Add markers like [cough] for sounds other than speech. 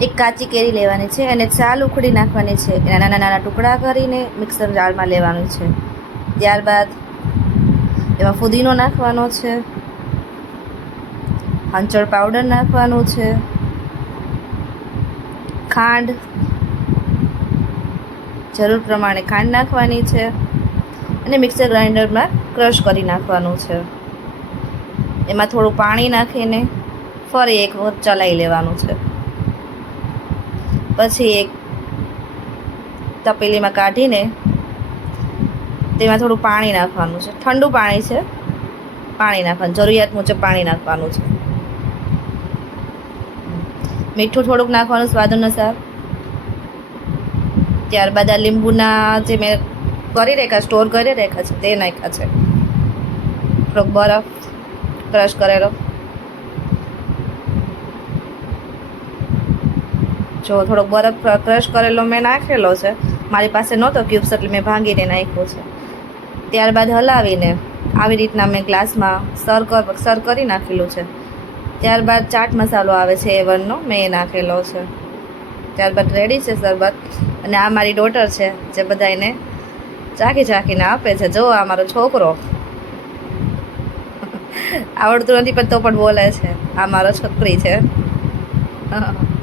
એક કાચી કેરી લેવાની છે અને ચાલ ઉખડી નાખવાની છે. એના નાના નાના ટુકડા કરીને મિક્સર જારમાં લેવાનું છે. ત્યારબાદ એમાં ફુદીનો નાખવાનો છે. હંચળ પાવડર નાખવાનું છે. ખાંડ જરૂર પ્રમાણે ખાંડ નાખવાની છે અને મિક્સર ગ્રાઇન્ડરમાં ક્રશ કરી નાખવાનું છે. એમાં થોડું પાણી નાખીને ફરી એક વખત ચલાવી લેવાનું છે. પછી એક તપેલીમાં કાઢીને તેમાં થોડું પાણી નાખવાનું છે. ઠંડુ પાણી છે. પાણી નાખવાનું. જરૂરિયાત મુજબ પાણી નાખવાનું છે. મીઠું થોડુંક નાખવાનું સ્વાદ અનુસાર. ત્યારબાદ આ લીંબુના જે મેં કરી રાખ્યા, સ્ટોર કરી રાખ્યા છે, તે નાખ્યા છે. થોડોક બરફ ક્રશ કરેલો. જો થોડોક બરફ ક્રશ કરેલો મેં નાખેલો છે, મારી પાસે નહોતો ક્યુબ્સ એટલે મેં ભાંગીને નાખ્યો છે. ત્યારબાદ હલાવીને આવી રીતના મેં ગ્લાસમાં સર કર, સર કરી નાખેલું છે. ત્યારબાદ ચાટ મસાલો આવે છે એ વનનો, મેં એ નાખેલો છે. ત્યારબાદ રેડી છે શરબત અને આ મારી ડોટર છે જે બધાને ચાખી ચાખીને આપે છે. જો આ મારો છોકરો. [laughs] આવડતું નથી પણ તો પણ બોલે છે. આ મારો છોકરી છે. હા [laughs]